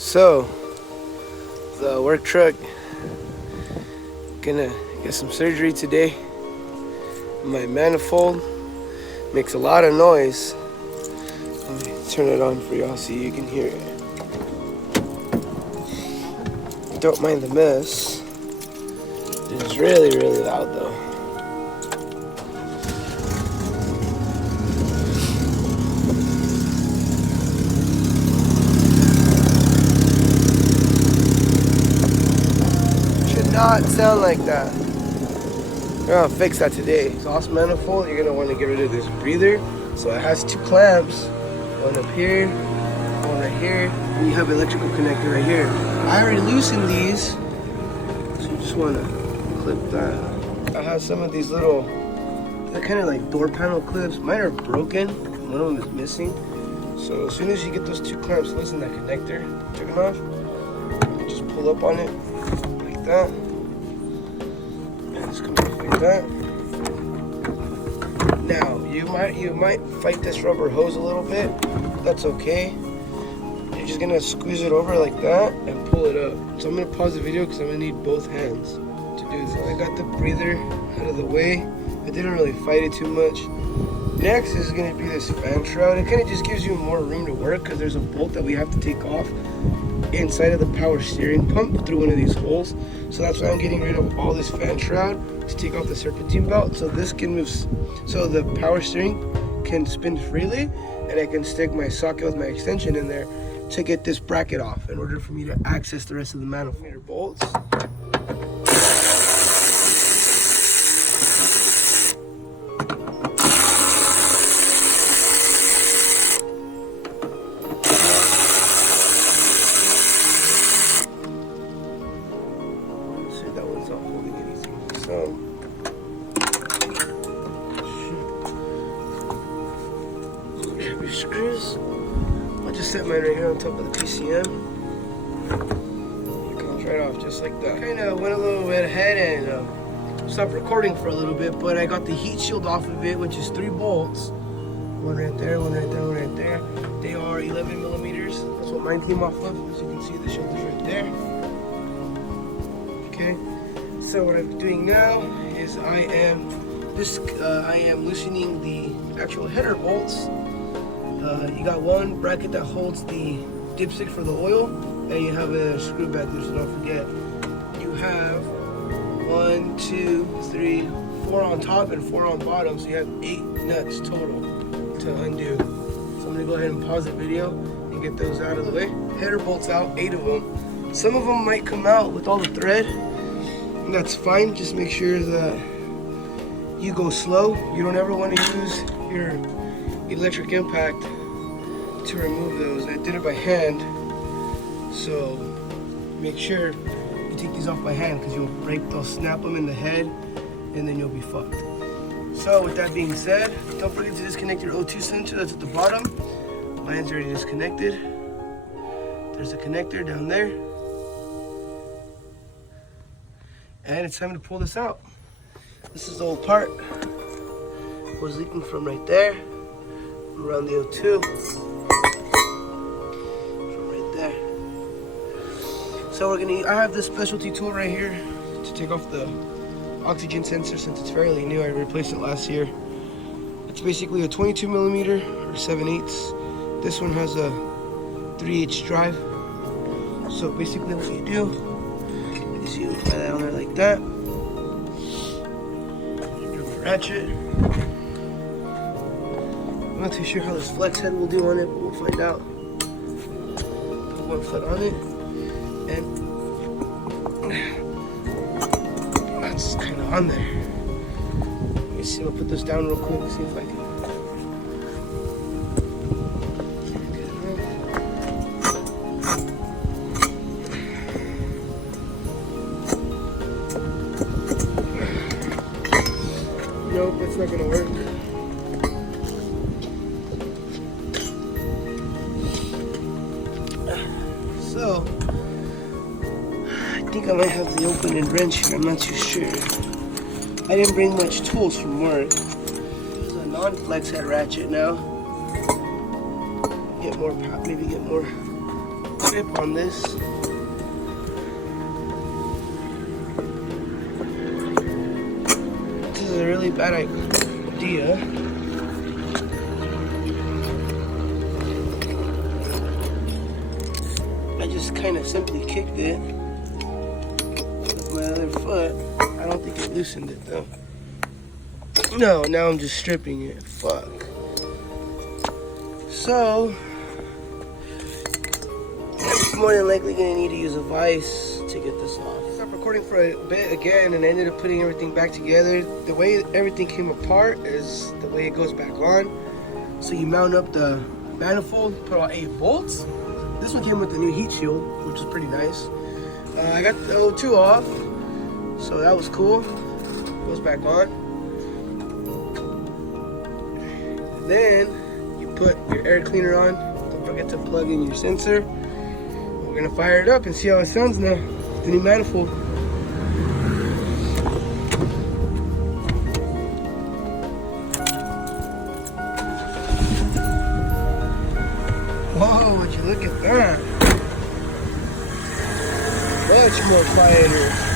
So, the work truck, gonna get some surgery today. My manifold makes a lot of noise. Let me turn it on for y'all so you can hear it. Don't mind the mess. It's really, really loud though. Not sound like that. We're gonna fix that today. Exhaust manifold, you're gonna want to get rid of this breather. So it has two clamps, one up here, one right here, and you have an electrical connector right here. I already loosened these, so you just want to clip that. I have some of these little, they're kind of like door panel clips. Mine are broken, one of them is missing. So as soon as you get those two clamps, loosen that connector, took it off, just pull up on it like that. It's gonna be like that. Now you might fight this rubber hose a little bit. That's okay. You're just gonna squeeze it over like that and pull it up. So I'm gonna pause the video because I'm gonna need both hands to do this. I got the breather out of the way. I didn't really fight it too much. Next is gonna be this fan shroud. It kind of just gives you more room to work because there's a bolt that we have to take off inside of the power steering pump through one of these holes. So that's why I'm getting rid of all this fan shroud to take off the serpentine belt, so this can move, so the power steering can spin freely, and I can stick my socket with my extension in there to get this bracket off in order for me to access the rest of the manifold bolts. That one's not holding anything. So heavy screws. I'll just set mine right here on top of the PCM. It comes right off just like that. Kind of went a little bit ahead and stopped recording for a little bit, but I got the heat shield off of it, which is 3 bolts. One right there, one right there, one right there. They are 11 millimeters. That's what mine came off of. As you can see, the shoulder's right there. Okay, so what I'm doing now is I am loosening the actual header bolts. You got one bracket that holds the dipstick for the oil, and you have a screw back there, so don't forget. You have 1, 2, 3, 4 on top and 4 on bottom, so you have 8 nuts total to undo. So I'm gonna go ahead and pause the video and get those out of the way. Header bolts out, 8 of them. Some of them might come out with all the thread. That's fine, just make sure that you go slow. You don't ever want to use your electric impact to remove those. I did it by hand, so make sure you take these off by hand because they'll snap them in the head and then you'll be fucked. So with that being said, don't forget to disconnect your O2 sensor that's at the bottom. Mine's already disconnected. There's a connector down there. And it's time to pull this out. This is the old part. It was leaking from right there, around the O2, from right there. So I have this specialty tool right here to take off the oxygen sensor since it's fairly new. I replaced it last year. It's basically a 22 millimeter or 7/8. This one has a 3/8 drive. So basically what you do, is you apply that on there like that. You grab the ratchet. I'm not too sure how this flex head will do on it, but we'll find out. Put one foot on it, and that's kind of on there. Let me see, I'll put this down real quick, see if I can. Nope, that's not gonna work. So, I think I might have the opening wrench here, I'm not too sure. I didn't bring much tools from work. This is a non-flex head ratchet now. Get more pop, maybe get more grip on this. This is a really bad idea. I just kind of simply kicked it with my other foot. I don't think it loosened it though. No, now I'm just stripping it. Fuck. So, I'm more than likely gonna need to use a vise to get this off. I stopped recording for a bit again and I ended up putting everything back together. The way everything came apart is the way it goes back on. So you mount up the manifold, put all 8 bolts. This one came with the new heat shield, which is pretty nice. I got the O2 off, so that was cool. Goes back on. Then you put your air cleaner on. Don't forget to plug in your sensor. We're gonna fire it up and see how it sounds now. The new manifold. Whoa, would you look at that? Much more quieter.